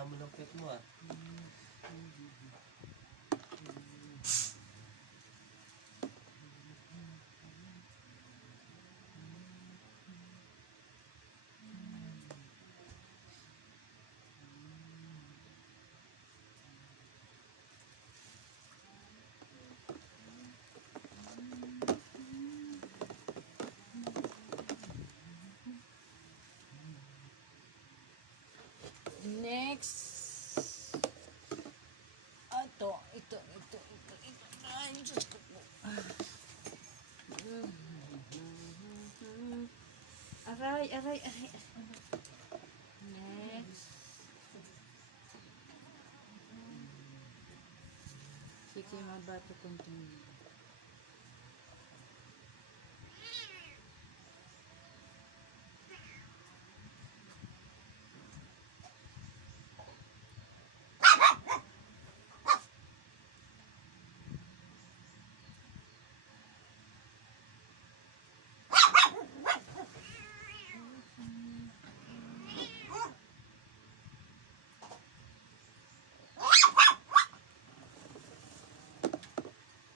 hamon ng pet mo ah. Next. Ito. Ay, Diyos ko po. Aray. Next. Sige, mabato continue.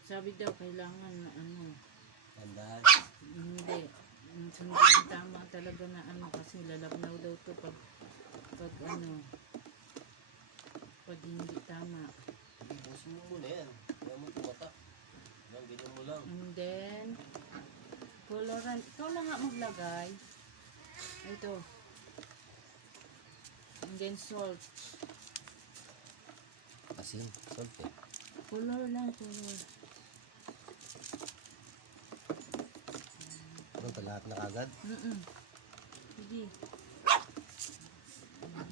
Sabi daw, kailangan na ano. Tandaan. Hindi. Sundin tama talaga na ano kasi lalabnaw daw to pag hindi tama. Ibus mo muna yan. Kaya mo tumata. Yan, ganyan mo lang. And then, coloran. Ikaw lang nga maglagay. Ito. And then salt. Asin. Salt eh. Color lang, color. Ano ito? Lahat na kagad? Sige.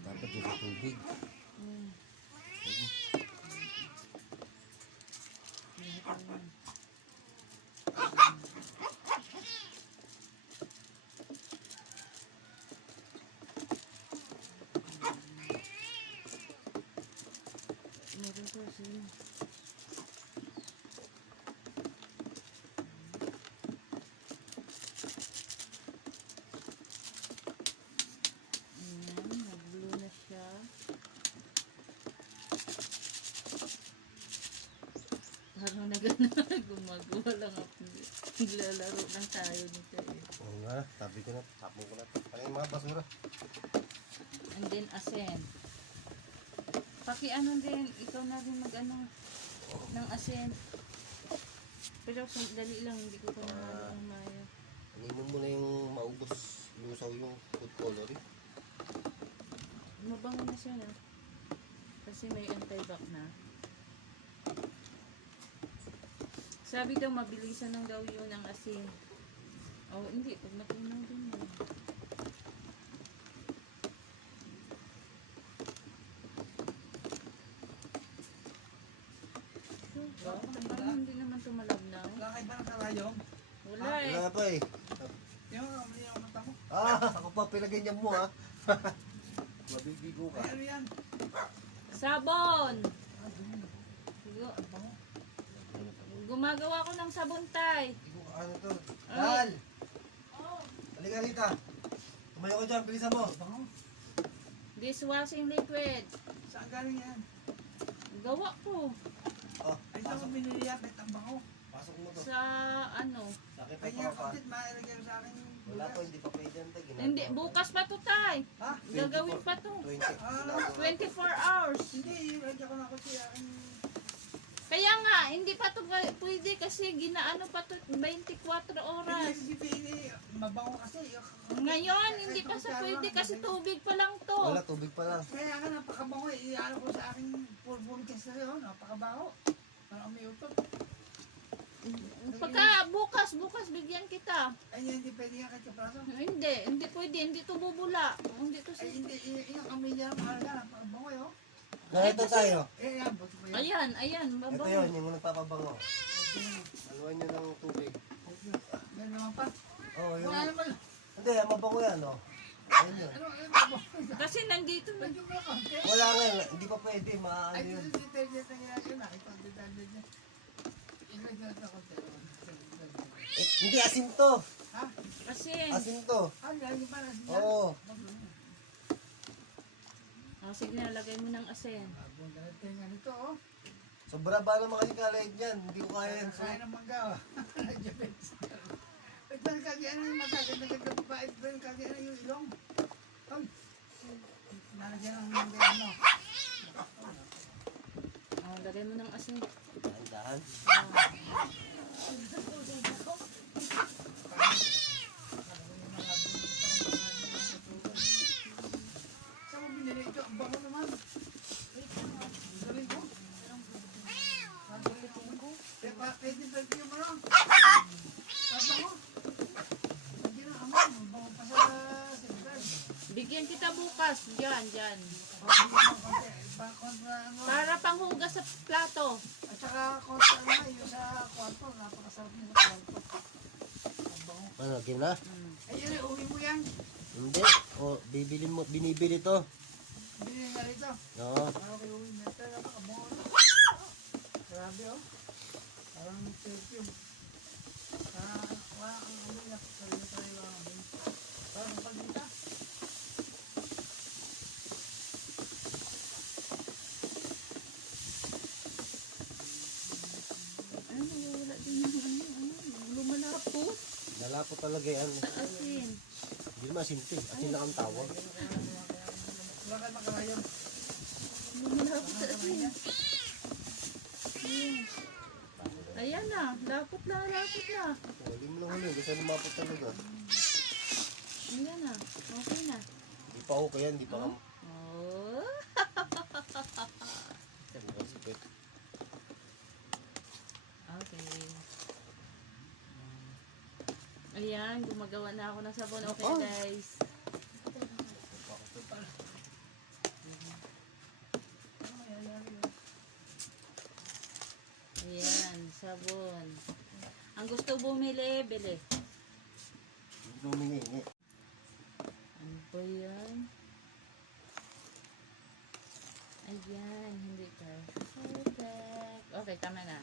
Dapat yung sa tubig. Meron ko siya. Nag-blue na siya. Parang gumagawa lang ako. Naglalaro lang tayo nito eh. Oo nga, sabi ko na, tapon ko na ito. Ano yung mga basura? And then asin. Paki-ano din, ikaw na rin mag-ano ng asin. Pero dali lang, hindi ko pa nahalo ng maya. Ano mo muna yung maubos, lusaw yung food coloring. Mabango na siya na. Kasi may anti-bac na. Sabi daw, mabilisan ng daw yun ang asin. Oh, hindi. Pag natunaw din yun. Parang hindi naman tumalabnaw. Lakay ba ng kalayong? Wala eh. Wala pa eh. Yung mali ang mata mo. Ako pa pinaganyan mo ha. Mabibigo ka. Ay, ano yan? Sabon! Gumagawa ko ng sabon, tay. Bigo ka ano to? Dal! Halika rita. Tumayo ko dyan, bilisan mo. Bango. Dishwashing liquid. Saan galing yan? Gawa ko. Oh, Ay, ito ko binili yan. May tambango. pasok mo to. Sa ano. Sakit Ay, pa yung pa. kapit, mailagay mo sa akin. Wala to, hindi pa pwede yan. Hindi, bukas pa to, tay. Ha? Gagawin pa to. 20. 24 hours. Hindi, ilagay ko na ako siya. Kaya nga, hindi pa to pwede kasi ginaano pa to 24 oras. Hindi, pili. Mabango kasi. Ngayon, hindi pa sa pwede kasi tubig pa lang to. Wala, tubig pa lang. Kaya nga, napakabango eh. Iano ko sa akin, pulburikas na yun. Napakabango. Parang may utot. Pagka bukas bigyan kita. Ay, hindi pwede nga kahit kapraso. Hindi pwede, hindi to bubula. Hindi to Ay, si... hindi. Yung amoy niya, mahal ka. Napakabango yun. Ganito tayo. Eh, yan. Buti pa Ayan, yan. Ito babaw. yun, yung nagpapabango. Haluan nyo ng tubig. Yan naman pa. Oh, yung... Wala naman. Hindi, mabango yan, oh. Ayun yun. Ano, mabango. Kasi nandito na. Medyo mo lang. Wala nga, hindi pa pwede, maano Ay, yun. ito yung detergent na ginagawa. Nakita ang detergent niya. Ilagyan na ako. Hindi, asin to. Ha? Kasi, Asin to. Ah, lagi pa na. Oo. O, sige na, lagay mo ng asin. Abong darating nga nito, oh. Sobra ba naman kasi kalaig yan? Hindi ko kaya yan. Kaya ng mangga, oh. Diabetes. Wait lang, kagyan na yung mangga. Ganda-ganda pa pa. Ito yung kagyan na yung ilong. Ay. Nalagyan ng mangga, ano. O, lagay mo ng asin. Dahan-dahan. Saan mo binili ito? Ang bango naman. Galing ko. Pwede ba ito yung ano? Papa mo? Pwede na amo. Ang bango pa sa sentral. Bigyan kita bukas. Diyan, diyan. Kontra ano. Para panghugas sa plato. At saka kontra ano yung sa kwarto. Napakasarap niya sa kwarto. Ang bango. Ano, game na? Ayun, uwi mo yan. Hindi. O, binibili to. Bili nga rito. Oo. Parang kayo uwi mo. Ito, napakabango. Grabe, oh. Parang perfume. Wala kang amoy na. Sarili-sarili lang ang amoy. Parang pagdita. Ano, wala din yung lumalapot. Nalapo talaga yan. Sa asin. Hindi naman simple. Asin lang ang tawag. Wala kayo makalayon. Lumalapot sa asin. Ayan. Ayan na, lapot na, lapot na. Hindi mo lang huli. Gusto lumapot talaga. Ayan na, okay na. Hindi pa okay yan. Hindi pa kam... Oh. Yan, masipit. Okay. Ayan, gumagawa na ako ng sabon. Okay, Oh. guys. Ayan, sabon. Ang gusto bumili, bili. Hindi mo humingi. Ano ba yan? Ayan, hindi perfect. Okay, tama na.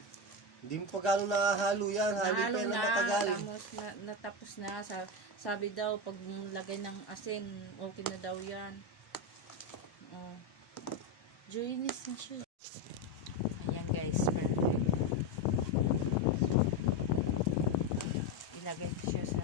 Hindi mo pa gano'ng nakahalo yan. Halo pa Nahalo yan na, ng matagal. natapos na. Sabi daw, pag lagay ng asin, okay na daw yan. Oh. Joyous na siya. Ayan guys, perfect. Ilagay ko siya sa